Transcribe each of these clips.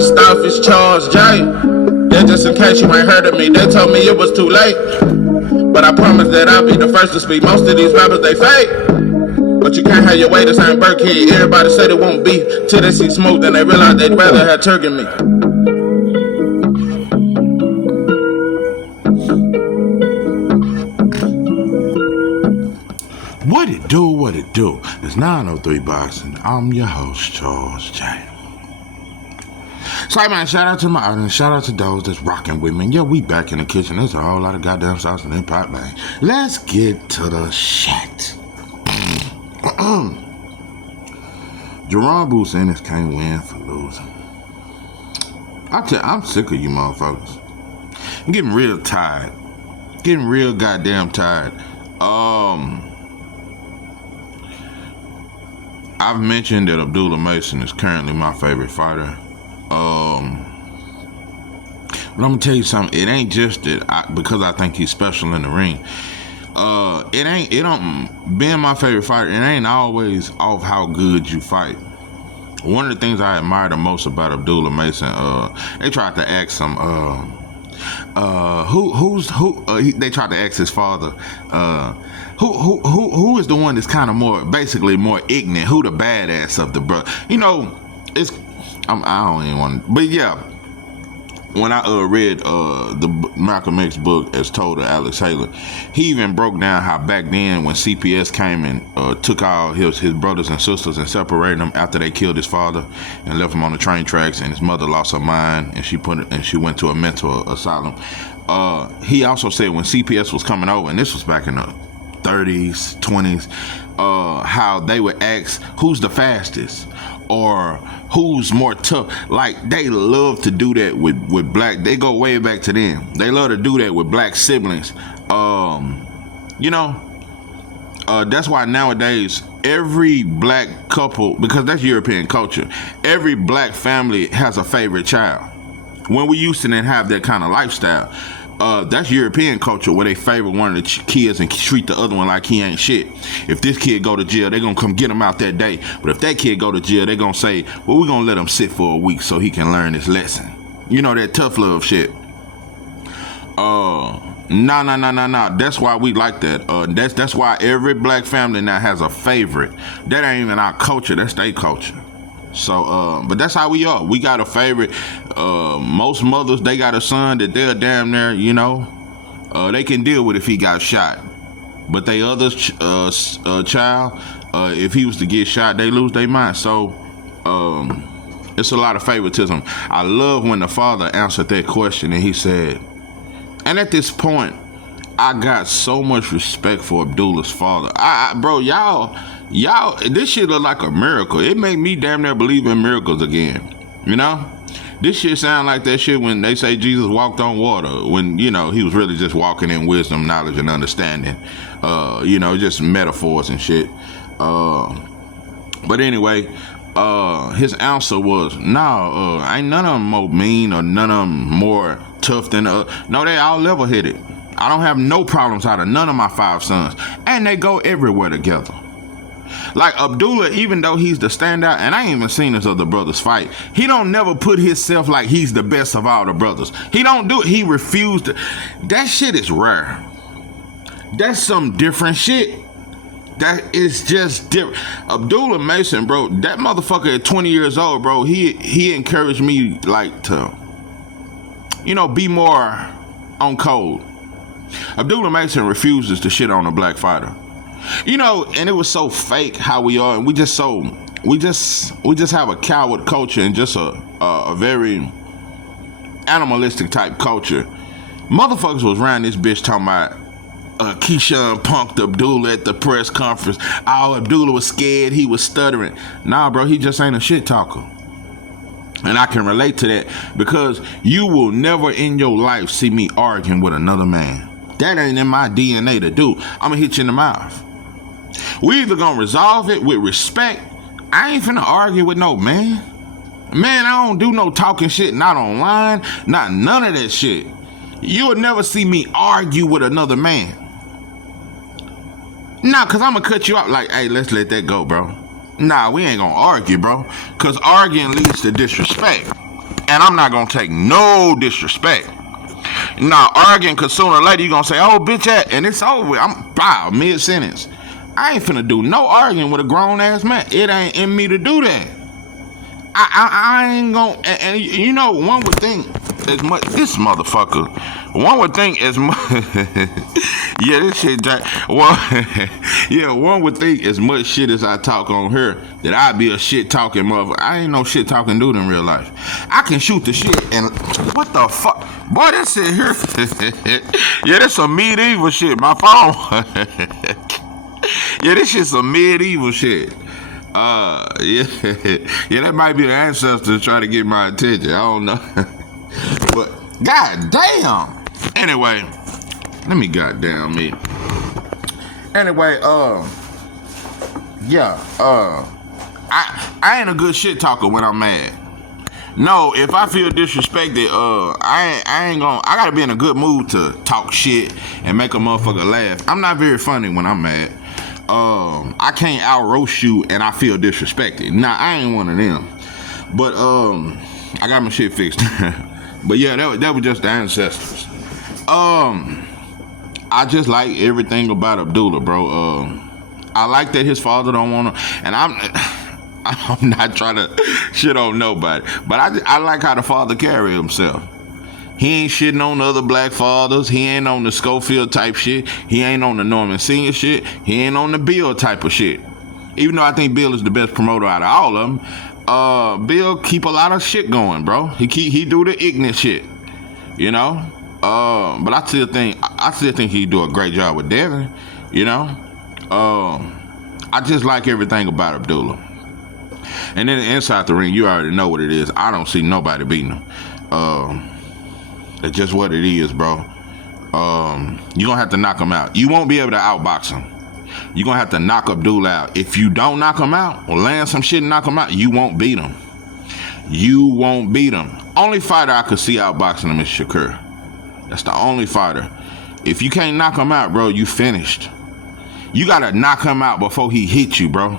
First off, it's Charles J. That just in case you ain't heard of me, they told me it was too late. But I promise that I'll be the first to speak. Most of these rappers, they fake. But you can't have your way, this ain't Burkhead. Everybody said it won't be till they see smoke, then they realize they'd rather have turkey than me. What it do? It's 903 Boxing. I'm your host, Charles J. So, man, shout out to my audience. Shout out to those that's rocking with me. Yeah, we back in the kitchen. There's a whole lot of goddamn sauce in that pot, man. Let's get to the shit. Jaron Boots Ennis can't win for losing. I'm sick of you motherfuckers. I'm getting real tired. Getting real goddamn tired. I've mentioned that Abdullah Mason is currently my favorite fighter. But I'm gonna tell you something. It ain't just that because I think he's special in the ring. Being my favorite fighter, it ain't always off how good you fight. One of the things I admire the most about Abdullah Mason, they tried to ask him, they tried to ask his father, who is the one that's kind of more ignorant, who the badass of the brother. You know, I don't even want to, but yeah, when I read the Malcolm X book as told to Alex Haley, he even broke down how back then when CPS came and took all his brothers and sisters and separated them after they killed his father and left him on the train tracks, and his mother lost her mind and she went to a mental asylum. He also said when CPS was coming over, and this was back in the 30s, 20s, how they would ask who's the fastest or who's more tough. Like, they love to do that with black. They go way back to them. They love to do that with black siblings. That's why nowadays every black couple, because that's European culture, every black family has a favorite child. When we used to then have that kind of lifestyle, that's European culture where they favor one of the kids and treat the other one like he ain't shit. If this kid go to jail, they gonna come get him out that day. But if that kid go to jail, they gonna say, well, we gonna let him sit for a week so he can learn his lesson. You know, that tough love shit. No. That's why we like that. That's why every black family now has a favorite. That ain't even our culture. That's their culture. So, but that's how we are. We got a favorite. Most mothers, they got a son that they're damn near, they can deal with if he got shot. But they other child, if he was to get shot, they lose their mind. So, it's a lot of favoritism. I love when the father answered that question and he said, and at this point, I got so much respect for Abdullah's father. Bro, y'all, this shit look like a miracle. It made me damn near believe in miracles again. You know? This shit sound like that shit when they say Jesus walked on water, when, he was really just walking in wisdom, knowledge, and understanding. Just metaphors and shit. But anyway, his answer was, ain't none of them more mean or none of them more tough than the other. No, they all level-headed. I don't have no problems out of none of my 5 sons. And they go everywhere together. Like Abdullah, even though he's the standout, and I ain't even seen his other brothers fight, he don't never put himself like he's the best of all the brothers. He don't do it. He refused to. That shit is rare. That's some different shit. That is just different. Abdullah Mason, bro, that motherfucker at 20 years old, bro, he encouraged me like to, be more on code. Abdullah Mason refuses to shit on a black fighter. And it was so fake how we are, and we just have a coward culture and just a very animalistic type culture. Motherfuckers was around this bitch talking about Keyshawn punked Abdullah at the press conference. Oh, Abdullah was scared, he was stuttering. Nah, bro, he just ain't a shit talker. And I can relate to that because you will never in your life see me arguing with another man. That ain't in my DNA to do. I'ma hit you in the mouth. We either gonna resolve it with respect. I ain't finna argue with no man. Man, I don't do no talking shit, not online, not none of that shit. You'll never see me argue with another man. Nah, cause I'ma cut you out like, hey, let's let that go, bro. Nah, we ain't gonna argue, bro. Cause arguing leads to disrespect. And I'm not gonna take no disrespect. Now, arguing, cause sooner or later you gonna say, oh, bitch, and it's over with. I'm mid-sentence. I ain't finna do no arguing with a grown-ass man. It ain't in me to do that. I ain't gonna, and you know, one would think as much, this motherfucker, one would think as much, yeah, this shit, one would think as much shit as I talk on her, that I'd be a shit-talking motherfucker. I ain't no shit-talking dude in real life. I can shoot the shit, and what the fuck? Boy, that shit here, yeah, that's some medieval shit, my phone. Yeah, this shit's some medieval shit. Yeah, that might be the ancestors trying to get my attention. I don't know. But god damn. Anyway, let me goddamn me. Anyway, I ain't a good shit talker when I'm mad. No, if I feel disrespected, I ain't gonna. I gotta be in a good mood to talk shit and make a motherfucker laugh. I'm not very funny when I'm mad. I can't out roast you and I feel disrespected. Nah, I ain't one of them. But I got my shit fixed. But yeah, that was just the ancestors. I just like everything about Abdullah, bro. I like that his father don't want to, and I'm not trying to shit on nobody, but I like how the father carry himself. He ain't shitting on other black fathers. He ain't on the Schofield type shit. He ain't on the Norman Senior shit. He ain't on the Bill type of shit. Even though I think Bill is the best promoter out of all of them, Bill keep a lot of shit going, bro. He do the ignorant shit, you know. But I still think he do a great job with Devin, you know. I just like everything about Abdullah. And then inside the ring, you already know what it is. I don't see nobody beating him. It's just what it is, bro. You're gonna have to knock him out. You won't be able to outbox him. You're gonna have to knock Abdullah out. If you don't knock him out or land some shit and knock him out, you won't beat him. You won't beat him. Only fighter I could see outboxing him is Shakur. That's the only fighter. If you can't knock him out, bro, you finished. You gotta knock him out before he hits you, bro.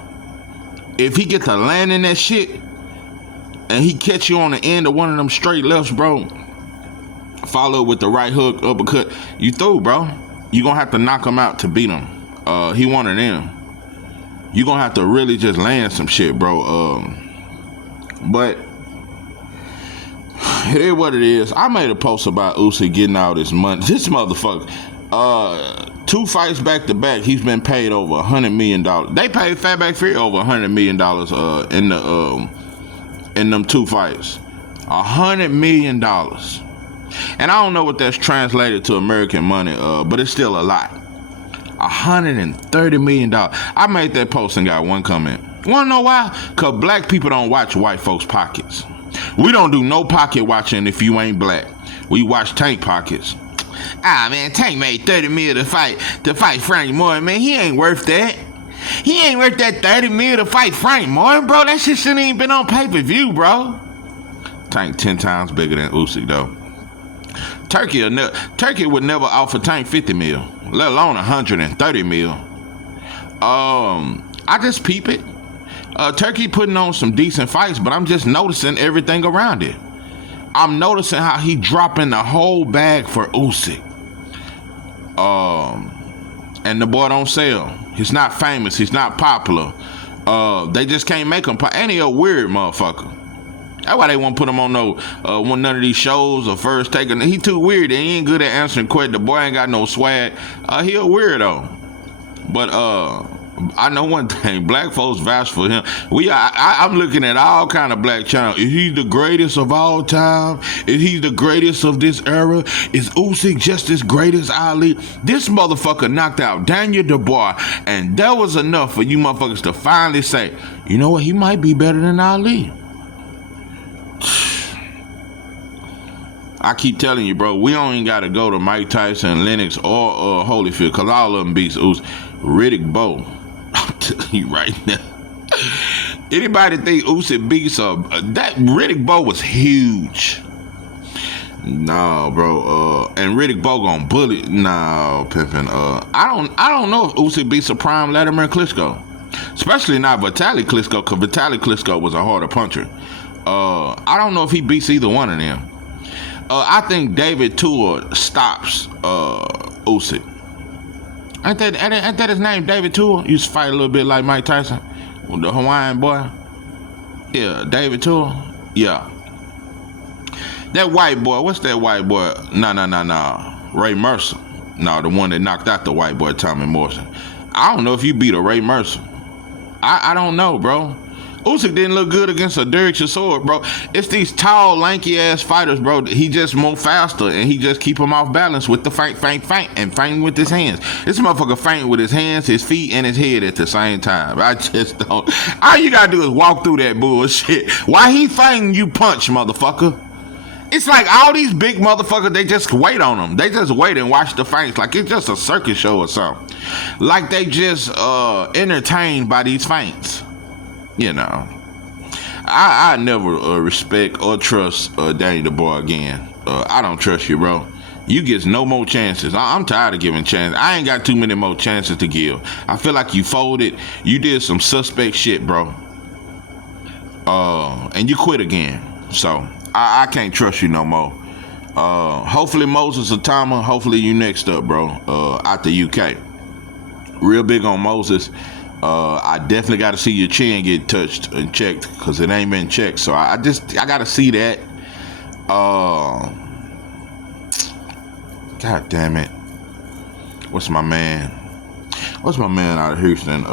If he get to landing that shit and he catch you on the end of one of them straight lefts, bro, follow with the right hook, uppercut, you through, bro. You gonna have to knock him out to beat him. He one of them. You gonna have to really just land some shit, bro. But it is what it is. I made a post about Usyk getting all this money. This motherfucker, 2 fights back to back, he's been paid over $100 million. They paid Fatback Fury over $100 million in them 2 fights. $100 million. And I don't know what that's translated to American money, but it's still a lot. $130 million. I made that post and got one comment. Wanna know why? Cause black people don't watch white folks' pockets. We don't do no pocket watching if you ain't black. We watch Tank pockets. Ah man, Tank made $30 million to fight Frank Moore, man. He ain't worth that. He ain't worth that $30 million to fight Frank Moore, bro. That shit shouldn't even been on pay-per-view, bro. Tank 10 times bigger than Usyk though. Turkey would never offer Tank $50 million, let alone $130 million. I just peep it. Turkey putting on some decent fights, but I'm just noticing everything around it. I'm noticing how he dropping the whole bag for Usyk. And the boy don't sell. He's not famous. He's not popular. They just can't make him. And he a weird motherfucker. That's why they won't put him on none of these shows or first take. He too weird. He ain't good at answering questions. The boy ain't got no swag. He a weirdo. But I know one thing. Black folks vouch for him. I'm looking at all kind of black channels. Is he the greatest of all time? Is he the greatest of this era? Is Usyk just as great as Ali? This motherfucker knocked out Daniel Dubois, and that was enough for you motherfuckers to finally say, you know what? He might be better than Ali. I keep telling you, bro, we don't even got to go to Mike Tyson, Lennox, or Holyfield, because all of them beats Usyk. Riddick Bowe. I'm telling you right now. Anybody think Usyk beats that Riddick Bowe was huge. No, bro. And Riddick Bowe gonna bully. No, pimpin'. I don't know if Usyk beats a prime Vladimir Klitschko. Especially not Vitaly Klitschko, because Vitaly Klitschko was a harder puncher. I don't know if he beats either one of them. I think David Tua stops Usyk. Ain't that his name, David Tua? Used to fight a little bit like Mike Tyson, the Hawaiian boy. Yeah, David Tua. Yeah. That white boy, what's that white boy? No. Ray Mercer. No, the one that knocked out the white boy, Tommy Morrison. I don't know if you beat a Ray Mercer. I don't know, bro. Usyk didn't look good against a Derek Chisora, bro. It's these tall, lanky-ass fighters, bro. He just move faster, and he just keep him off balance with the feint, and feint with his hands. This motherfucker feint with his hands, his feet, and his head at the same time. I just don't. All you gotta do is walk through that bullshit. Why he feinting, you punch, motherfucker? It's like all these big motherfuckers, they just wait on them. They just wait and watch the feints like it's just a circus show or something. Like they just entertained by these feints. You know, I never respect or trust Danny the Boy again. I don't trust you, bro. You get no more chances. I'm tired of giving chances. I ain't got too many more chances to give. I feel like you folded. You did some suspect shit, bro. And you quit again. So I can't trust you no more. Hopefully Moses Atama. Hopefully you next up, bro. Out the UK. Real big on Moses. I definitely got to see your chin get touched and checked because it ain't been checked. So I got to see that. God damn it. What's my man out of Houston?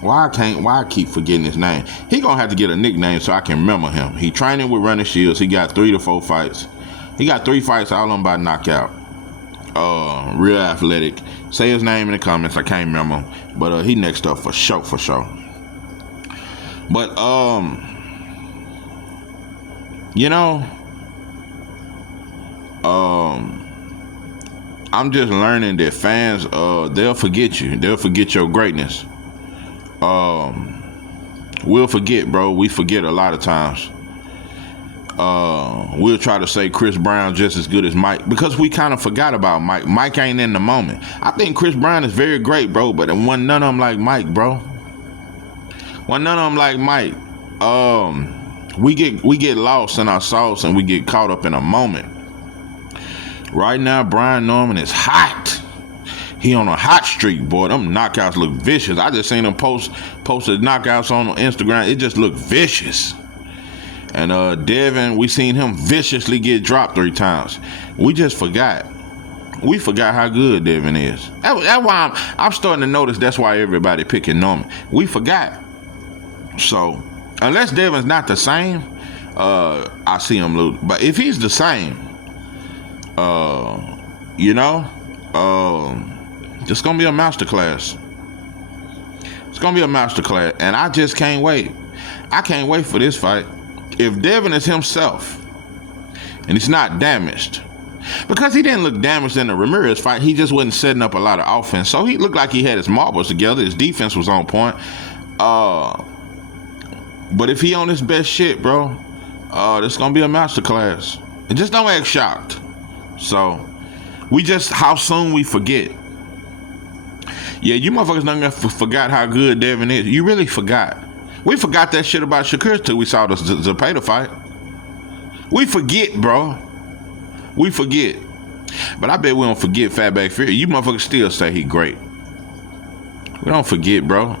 Why I keep forgetting his name? He gonna have to get a nickname so I can remember him. He training with Running Shields. He got 3 to 4 fights. He got 3 fights, all of them by knockout. Real athletic. Say his name in the comments. I can't remember him. But he next up for sure. But you know, I'm just learning that fans they'll forget you. They'll forget your greatness. We'll forget, bro. We forget a lot of times. We'll try to say Chris Brown just as good as Mike because we kind of forgot about Mike. Mike ain't in the moment. I think Chris Brown is very great, bro, but none of them like Mike, bro. None of them like Mike. We get lost in our sauce and we get caught up in a moment. Right now, Brian Norman is hot. He on a hot streak, boy. Them knockouts look vicious. I just seen him posted knockouts on Instagram. It just looked vicious. And Devin, we seen him viciously get dropped 3 times. We just forgot. We forgot how good Devin is. That's why I'm starting to notice that's why everybody picking Norman. We forgot. So, unless Devin's not the same, I see him lose. But if he's the same, you know, it's going to be a masterclass. It's going to be a masterclass. And I just can't wait. I can't wait for this fight. If Devin is himself and he's not damaged, because he didn't look damaged in the Ramirez fight, he just wasn't setting up a lot of offense. So he looked like he had his marbles together. His defense was on point. But if he on his best shit, bro, this gonna be a masterclass. And just don't act shocked. So how soon we forget. Yeah, you motherfuckers done forgot how good Devin is. You really forgot. We forgot that shit about Shakur till we saw the Zepeda fight. We forget, bro. We forget. But I bet we don't forget Fatback Fury. You motherfuckers still say he great. We don't forget, bro.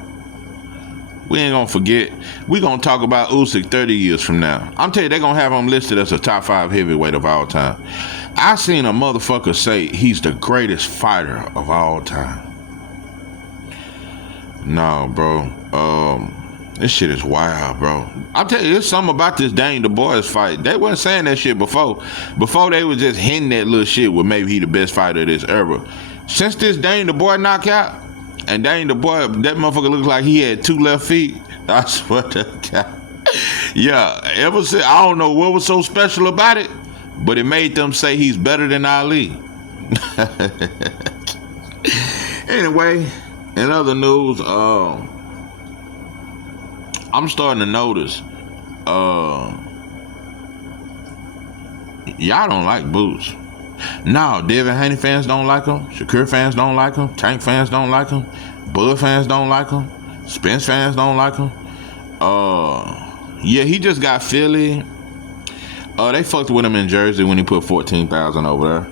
We ain't gonna forget. We gonna talk about Usyk 30 years from now. I'm telling you, they gonna have him listed as a top 5 heavyweight of all time. I seen a motherfucker say he's the greatest fighter of all time. No, bro. This shit is wild, bro. I'll tell you, there's something about this Danny the Boy's fight. They wasn't saying that shit before. Before they was just hinting that little shit with maybe he the best fighter of this era. Since this Danny the Boy knockout, and Danny the Boy, that motherfucker looks like he had 2 left feet. I swear to God. Yeah, ever since, I don't know what was so special about it, but it made them say he's better than Ali. Anyway, in other news, I'm starting to notice, y'all don't like Boots. No, Devin Haney fans don't like him. Shakur fans don't like him. Tank fans don't like him. Bud fans don't like him. Spence fans don't like him. Yeah, he just got Philly. They fucked with him in Jersey when he put 14,000 over there.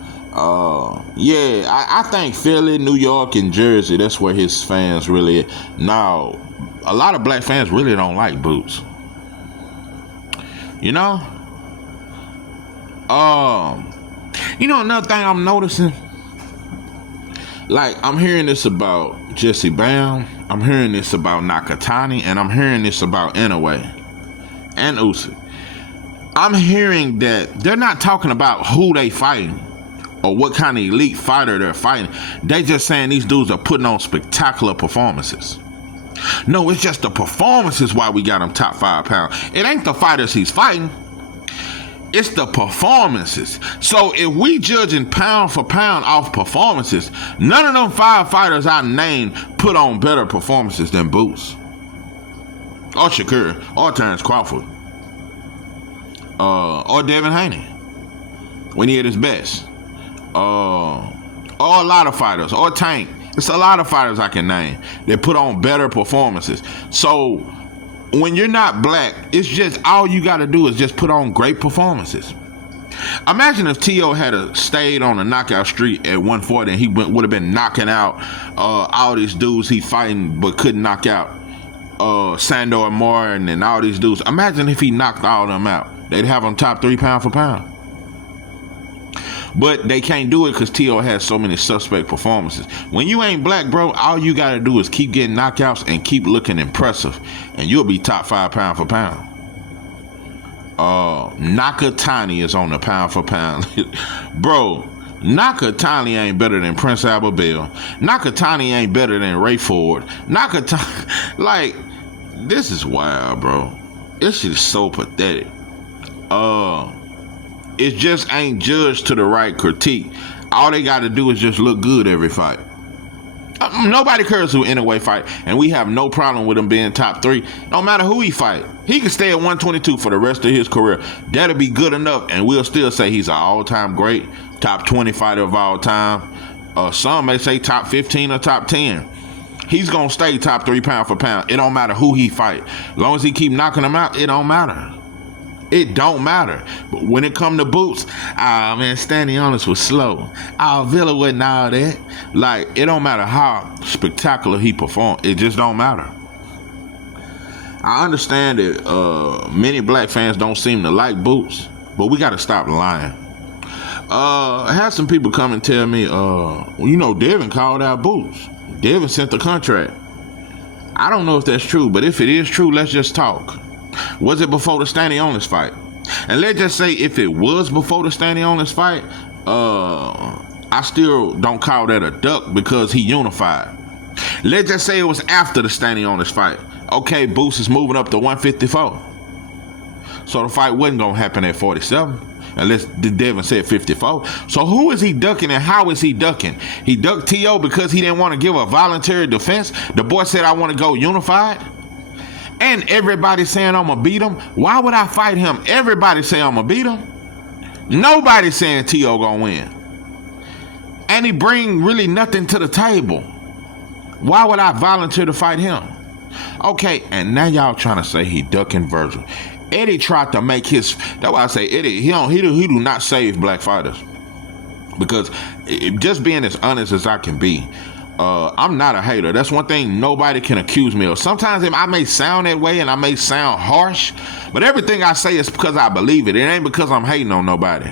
Yeah, I think Philly, New York, and Jersey, that's where his fans really. Now, a lot of black fans really don't like Boots. You know? Another thing I'm noticing, like, I'm hearing this about Jesse Bam, I'm hearing this about Nakatani, and I'm hearing this about Inouye and Usyk. I'm hearing that they're not talking about who they fighting or what kind of elite fighter they're fighting. They just saying these dudes are putting on spectacular performances. No, it's just the performances why we got him top 5 pounds. It ain't the fighters he's fighting. It's the performances. So if we judging pound for pound off performances, none of them 5 fighters I named put on better performances than Boots, or Shakur, or Terrence Crawford, or Devin Haney when he at his best, or a lot of fighters, or Tank. It's a lot of fighters I can name that put on better performances. So when you're not black, it's just all you got to do is just put on great performances. Imagine if T.O. had stayed on a knockout streak at 140 and he would have been knocking out all these dudes he fighting but couldn't knock out. Sandor Martin and all these dudes. Imagine if he knocked all of them out. They'd have him top 3 pound for pound. But they can't do it because T.O. has so many suspect performances. When you ain't black, bro, all you got to do is keep getting knockouts and keep looking impressive. And you'll be top 5 pound for pound. Nakatani is on the pound for pound. Bro, Nakatani ain't better than Prince Albert Bell. Nakatani ain't better than Ray Ford. Nakatani, like, this is wild, bro. This shit is so pathetic. It just ain't judged to the right critique. All they got to do is just look good every fight. Nobody cares who Inouye fight, and we have no problem with him being top 3. No matter who he fight, he can stay at 122 for the rest of his career. That'll be good enough, and we'll still say he's an all-time great, top 20 fighter of all time. Some may say top 15 or top 10. He's gonna stay top 3 pound for pound. It don't matter who he fight. As long as he keep knocking them out, it don't matter. It don't matter. But when it come to Boots, man, Stanionis was slow. Villa wasn't all that. Like, it don't matter how spectacular he performed. It just don't matter. I understand that many black fans don't seem to like Boots, but we got to stop lying. I had some people come and tell me, Devin called out Boots. Devin sent the contract. I don't know if that's true, but if it is true, let's just talk. Was it before the Stanionis fight? And let's just say if it was before the Stanionis fight, I still don't call that a duck because he unified. Let's just say it was after the Stanionis fight. Okay, Boots is moving up to 154. So the fight wasn't going to happen at 47. Unless Devin said 54. So who is he ducking and how is he ducking? He ducked T.O. because he didn't want to give a voluntary defense. The boy said, I want to go unified. And everybody saying I'm going to beat him. Why would I fight him? Everybody say I'm going to beat him. Nobody saying T.O. going to win. And he bring really nothing to the table. Why would I volunteer to fight him? Okay, and now y'all trying to say he ducking Virgil. Eddie tried to make his. That's why I say Eddie. He do not save black fighters. Because just being as honest as I can be, I'm not a hater. That's one thing nobody can accuse me of. Sometimes I may sound that way and I may sound harsh, but everything I say is because I believe it. It ain't because I'm hating on nobody.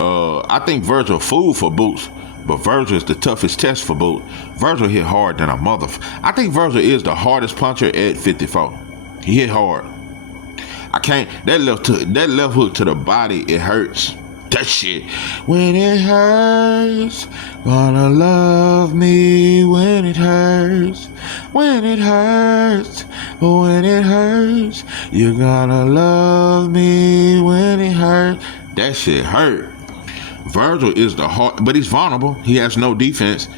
I think Virgil fooled for Boots, but Virgil is the toughest test for Boots. Virgil hit hard than a I think Virgil is the hardest puncher at 54. He hit hard. I can't. That left hook to the body, it hurts. That shit. When it hurts, gonna love me when it hurts. When it hurts, when it hurts, you're gonna love me when it hurts. That shit hurt. Virgil is the hard, but he's vulnerable. He has no defense.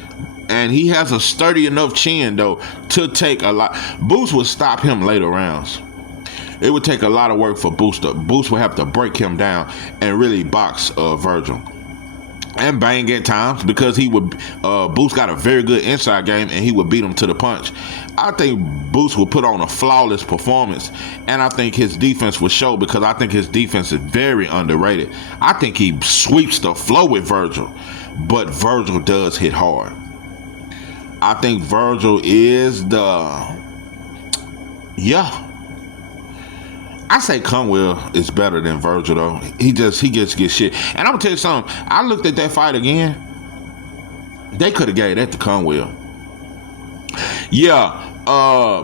And he has a sturdy enough chin, though, to take a lot. Boots would stop him later rounds. It would take a lot of work for Boots. Boots would have to break him down and really box Virgil. and bang at times because he would. Boots got a very good inside game, and he would beat him to the punch. I think Boots would put on a flawless performance, and I think his defense would show because I think his defense is very underrated. I think he sweeps the floor with Virgil, but Virgil does hit hard. I think Virgil is I say Conwell is better than Virgil though. He gets shit. And I'm gonna tell you something. I looked at that fight again. They could have gave that to Conwell. Yeah,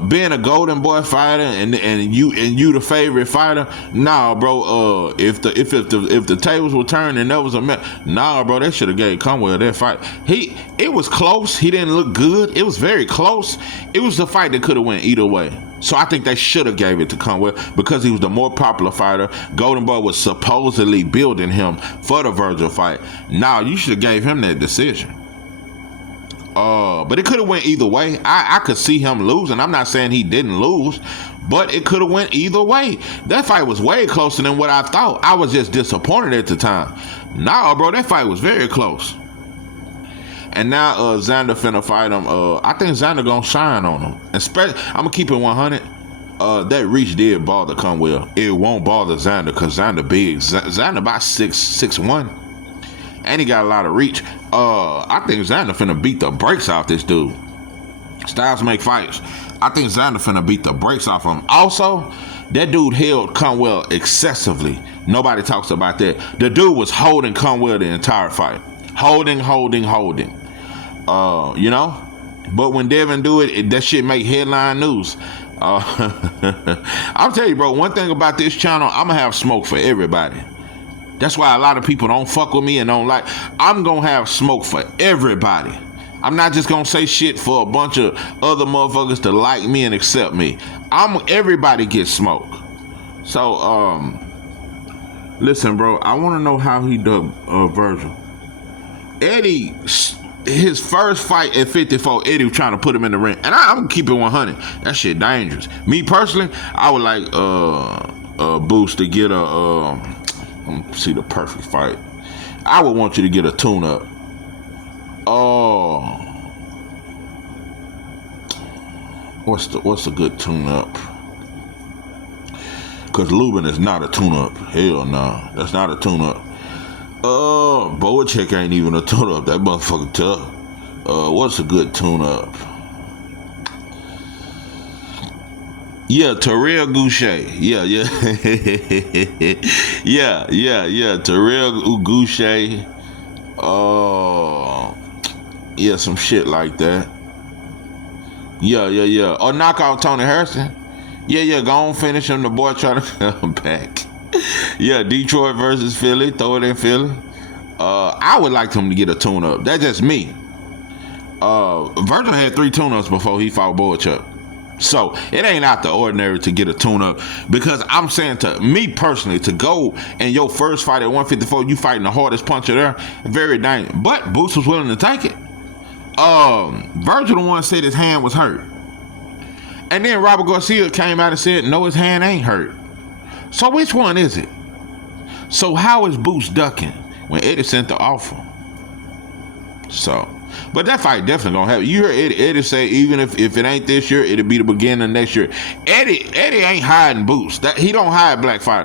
being a Golden Boy fighter and you the favorite fighter, nah, bro. If the tables were turned and there was a match, nah, bro, they should have gave Conwell that fight. It was close. He didn't look good. It was very close. It was the fight that could have went either way. So I think they should have gave it to Conwell because he was the more popular fighter. Golden Boy was supposedly building him for the Virgil fight. Nah, you should have gave him that decision. But it could have went either way. I could see him losing. I'm not saying he didn't lose, but it could have went either way. That fight was way closer than what I thought. I was just disappointed at the time. Nah, bro, that fight was very close. And now Xander finna fight him. I think Xander gonna shine on him. Especially, I'm gonna keep it 100. That reach did bother Conwell. It won't bother Xander because Xander big. Xander about 6'1", and he got a lot of reach. I think Xander finna beat the brakes off this dude. Styles make fights. I think Xander finna beat the brakes off him. Also, that dude held Conwell excessively. Nobody talks about that. The dude was holding Conwell the entire fight. Holding. You know? But when Devin do it, that shit make headline news. I'll tell you, bro, one thing about this channel, I'm gonna have smoke for everybody. That's why a lot of people don't fuck with me and don't like. I'm gonna have smoke for everybody. I'm not just gonna say shit for a bunch of other motherfuckers to like me and accept me. Everybody gets smoke. So, listen, bro, I wanna know how he done Virgil. Eddie, his first fight at 54, Eddie was trying to put him in the ring. And I'm keeping 100. That shit dangerous. Me personally, I would like Boost to get a let me see the perfect fight. I would want you to get a tune-up. What's a good tune-up? Because Lubin is not a tune-up. Hell no, that's not a tune-up. Boacek ain't even a tune-up. That motherfucker tough. What's a good tune-up? Yeah, Terrell Goucher. Yeah. yeah. Terrell Goucher. Yeah, some shit like that. Yeah. Or knock out Tony Harrison. Yeah, go on, finish him. The boy trying to come back. Yeah, Detroit versus Philly. Throw it in Philly. I would like him to get a tune-up. That's just me. Virgil had 3 tune-ups before he fought Boacek. So it ain't out the ordinary to get a tune-up because I'm saying to me personally, to go and your first fight at 154, you fighting the hardest puncher there, very dangerous. But Boots was willing to take it. Virgil the one said his hand was hurt. And then Robert Garcia came out and said, no, his hand ain't hurt. So which one is it? So how is Boots ducking when Eddie sent the offer? So, but that fight definitely gonna happen. You heard Eddie say even if it ain't this year, it'll be the beginning of next year. Eddie ain't hiding Boots. He don't hide black fighters.